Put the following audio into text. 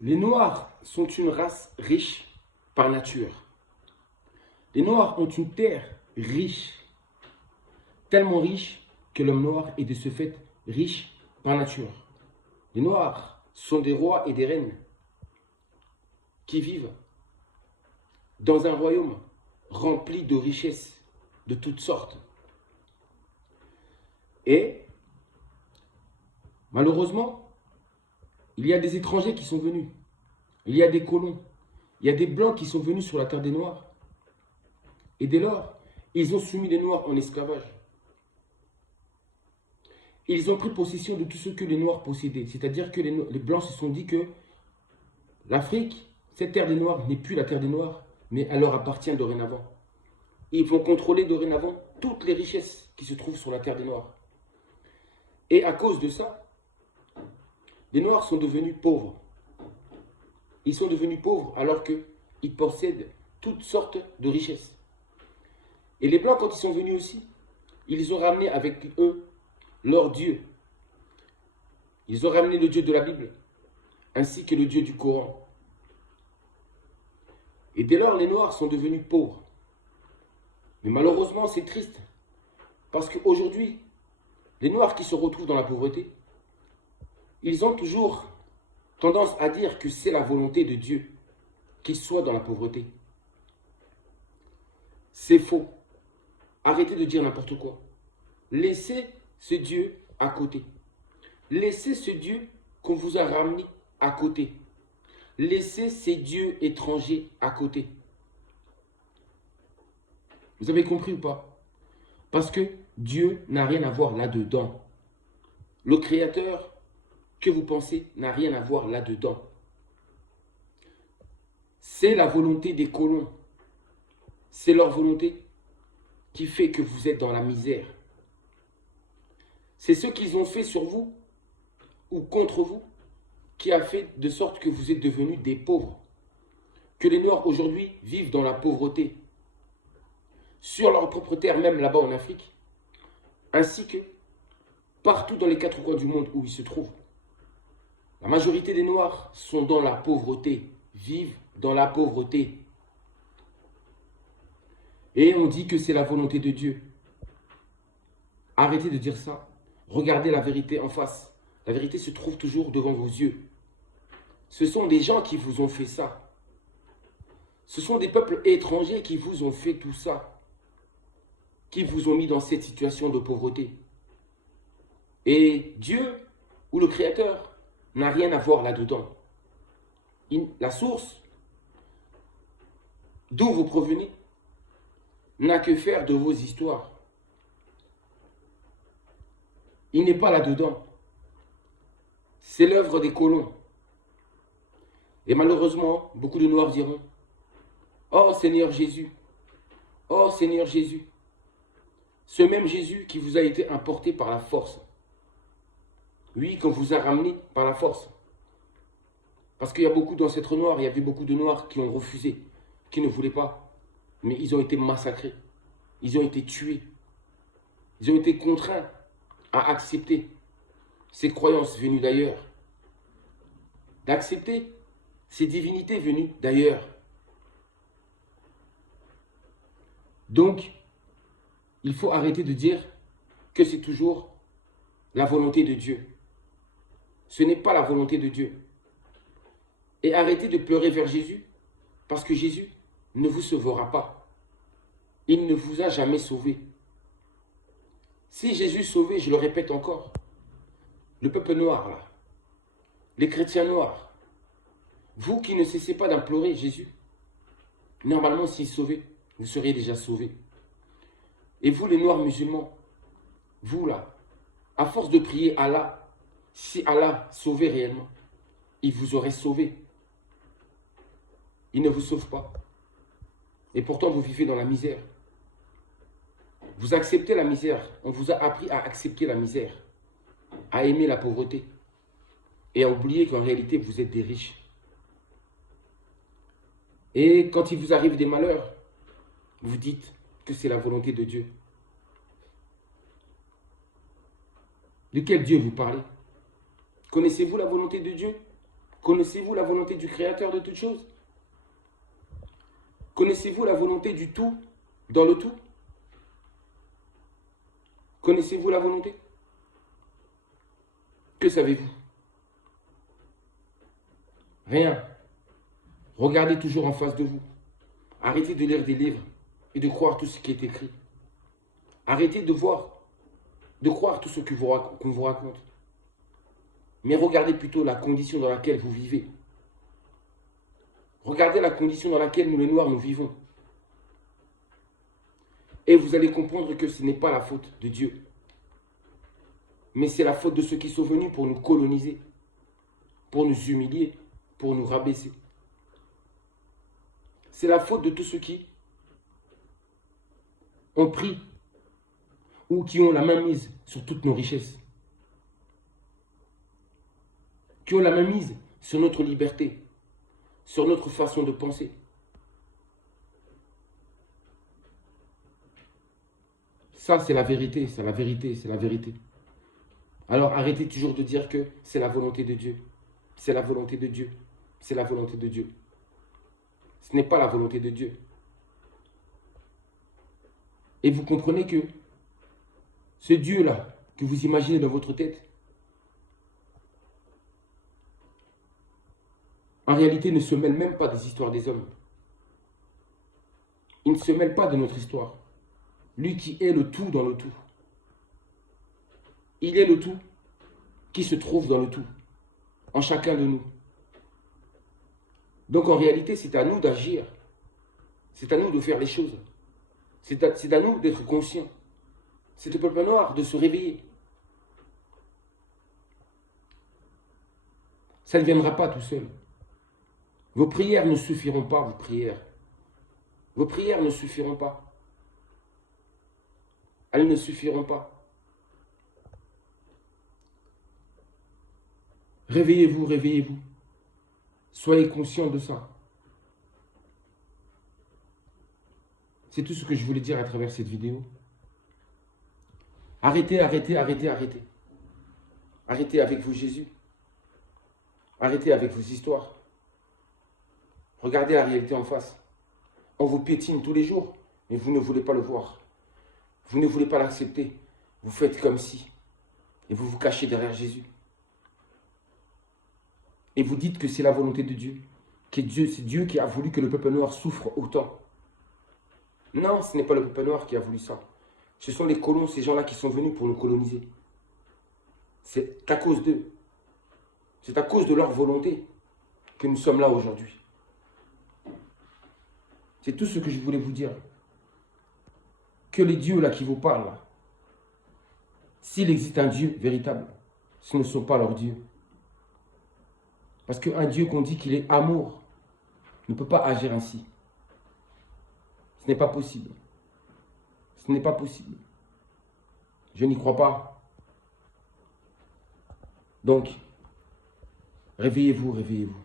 Les Noirs sont une race riche par nature. Les Noirs ont une terre riche, tellement riche que l'homme noir est de ce fait riche par nature. Les Noirs sont des rois et des reines qui vivent dans un royaume rempli de richesses de toutes sortes. Et malheureusement, il y a des étrangers qui sont venus. Il y a des colons. Il y a des blancs qui sont venus sur la terre des Noirs. Et dès lors, ils ont soumis les Noirs en esclavage. Ils ont pris possession de tout ce que les Noirs possédaient. C'est-à-dire que les Blancs se sont dit que l'Afrique, cette terre des Noirs, n'est plus la terre des Noirs, mais elle leur appartient dorénavant. Ils vont contrôler dorénavant toutes les richesses qui se trouvent sur la terre des Noirs. Et à cause de ça, les Noirs sont devenus pauvres. Ils sont devenus pauvres alors qu'ils possèdent toutes sortes de richesses. Et les Blancs, quand ils sont venus aussi, ils ont ramené avec eux leur Dieu. Ils ont ramené le Dieu de la Bible, ainsi que le Dieu du Coran. Et dès lors, les Noirs sont devenus pauvres. Mais malheureusement, c'est triste, parce qu'aujourd'hui, les Noirs qui se retrouvent dans la pauvreté, ils ont toujours tendance à dire que c'est la volonté de Dieu qu'ils soient dans la pauvreté. C'est faux. Arrêtez de dire n'importe quoi. Laissez ce Dieu à côté. Laissez ce Dieu qu'on vous a ramené à côté. Laissez ces dieux étrangers à côté. Vous avez compris ou pas? Parce que Dieu n'a rien à voir là-dedans. Le Créateur que vous pensez n'a rien à voir là-dedans. C'est la volonté des colons. C'est leur volonté qui fait que vous êtes dans la misère. C'est ce qu'ils ont fait sur vous ou contre vous qui a fait de sorte que vous êtes devenus des pauvres. Que les Noirs aujourd'hui vivent dans la pauvreté. Sur leur propre terre, même là-bas en Afrique, ainsi que partout dans les quatre coins du monde où ils se trouvent. La majorité des Noirs sont dans la pauvreté, vivent dans la pauvreté. Et on dit que c'est la volonté de Dieu. Arrêtez de dire ça. Regardez la vérité en face. La vérité se trouve toujours devant vos yeux. Ce sont des gens qui vous ont fait ça. Ce sont des peuples étrangers qui vous ont fait tout ça. Qui vous ont mis dans cette situation de pauvreté. Et Dieu, ou le Créateur, n'a rien à voir là-dedans. La source, d'où vous provenez, n'a que faire de vos histoires. Il n'est pas là-dedans. C'est l'œuvre des colons. Et malheureusement, beaucoup de Noirs diront, « Oh Seigneur Jésus, oh Seigneur Jésus ». Ce même Jésus qui vous a été importé par la force. Oui, qu'on vous a ramené par la force. Parce qu'il y a beaucoup d'ancêtres noirs, il y avait beaucoup de Noirs qui ont refusé, qui ne voulaient pas. Mais ils ont été massacrés. Ils ont été tués. Ils ont été contraints à accepter ces croyances venues d'ailleurs. D'accepter ces divinités venues d'ailleurs. Donc, il faut arrêter de dire que c'est toujours la volonté de Dieu. Ce n'est pas la volonté de Dieu. Et arrêtez de pleurer vers Jésus, parce que Jésus ne vous sauvera pas. Il ne vous a jamais sauvé. Si Jésus sauvait, je le répète encore, le peuple noir, là, les chrétiens noirs, vous qui ne cessez pas d'implorer Jésus, normalement, s'il sauvait, vous seriez déjà sauvés. Et vous, les noirs musulmans, vous là, à force de prier Allah, si Allah sauvait réellement, il vous aurait sauvé. Il ne vous sauve pas. Et pourtant, vous vivez dans la misère. Vous acceptez la misère. On vous a appris à accepter la misère, à aimer la pauvreté et à oublier qu'en réalité, vous êtes des riches. Et quand il vous arrive des malheurs, vous dites que c'est la volonté de Dieu. De quel Dieu vous parlez? Connaissez-vous la volonté de Dieu? Connaissez-vous la volonté du Créateur de toutes choses? Connaissez-vous la volonté du tout dans le tout? Connaissez-vous la volonté? Que savez-vous? Rien. Regardez toujours en face de vous. Arrêtez de lire des livres et de croire tout ce qui est écrit. Arrêtez de croire tout ce qu'on vous raconte. Mais regardez plutôt la condition dans laquelle vous vivez. Regardez la condition dans laquelle nous les Noirs nous vivons. Et vous allez comprendre que ce n'est pas la faute de Dieu. Mais c'est la faute de ceux qui sont venus pour nous coloniser, pour nous humilier, pour nous rabaisser. C'est la faute de tous ceux qui ont pris ou qui ont la main mise sur toutes nos richesses. Qui ont la main mise sur notre liberté, sur notre façon de penser. Ça, c'est la vérité, c'est la vérité, c'est la vérité. Alors arrêtez toujours de dire que c'est la volonté de Dieu. C'est la volonté de Dieu. C'est la volonté de Dieu. Ce n'est pas la volonté de Dieu. Et vous comprenez que ce Dieu-là que vous imaginez dans votre tête, en réalité, ne se mêle même pas des histoires des hommes. Il ne se mêle pas de notre histoire. Lui qui est le tout dans le tout. Il est le tout qui se trouve dans le tout, en chacun de nous. Donc en réalité, c'est à nous d'agir. C'est à nous de faire les choses. C'est à nous d'être conscients. C'est au peuple noir de se réveiller. Ça ne viendra pas tout seul. Vos prières ne suffiront pas, vos prières. Vos prières ne suffiront pas. Elles ne suffiront pas. Réveillez-vous, réveillez-vous. Soyez conscients de ça. C'est tout ce que je voulais dire à travers cette vidéo. Arrêtez, arrêtez, arrêtez, arrêtez. Arrêtez avec vos Jésus. Arrêtez avec vos histoires. Regardez la réalité en face. On vous piétine tous les jours, mais vous ne voulez pas le voir. Vous ne voulez pas l'accepter. Vous faites comme si. Et vous vous cachez derrière Jésus. Et vous dites que c'est la volonté de Dieu. Que c'est Dieu qui a voulu que le peuple noir souffre autant. Non, ce n'est pas le peuple noir qui a voulu ça. Ce sont les colons, ces gens-là qui sont venus pour nous coloniser. C'est à cause d'eux. C'est à cause de leur volonté que nous sommes là aujourd'hui. C'est tout ce que je voulais vous dire. Que les dieux là qui vous parlent, là, s'il existe un Dieu véritable, ce ne sont pas leurs dieux. Parce qu'un Dieu qu'on dit qu'il est amour ne peut pas agir ainsi. Ce n'est pas possible. Ce n'est pas possible. Je n'y crois pas. Donc, réveillez-vous, réveillez-vous.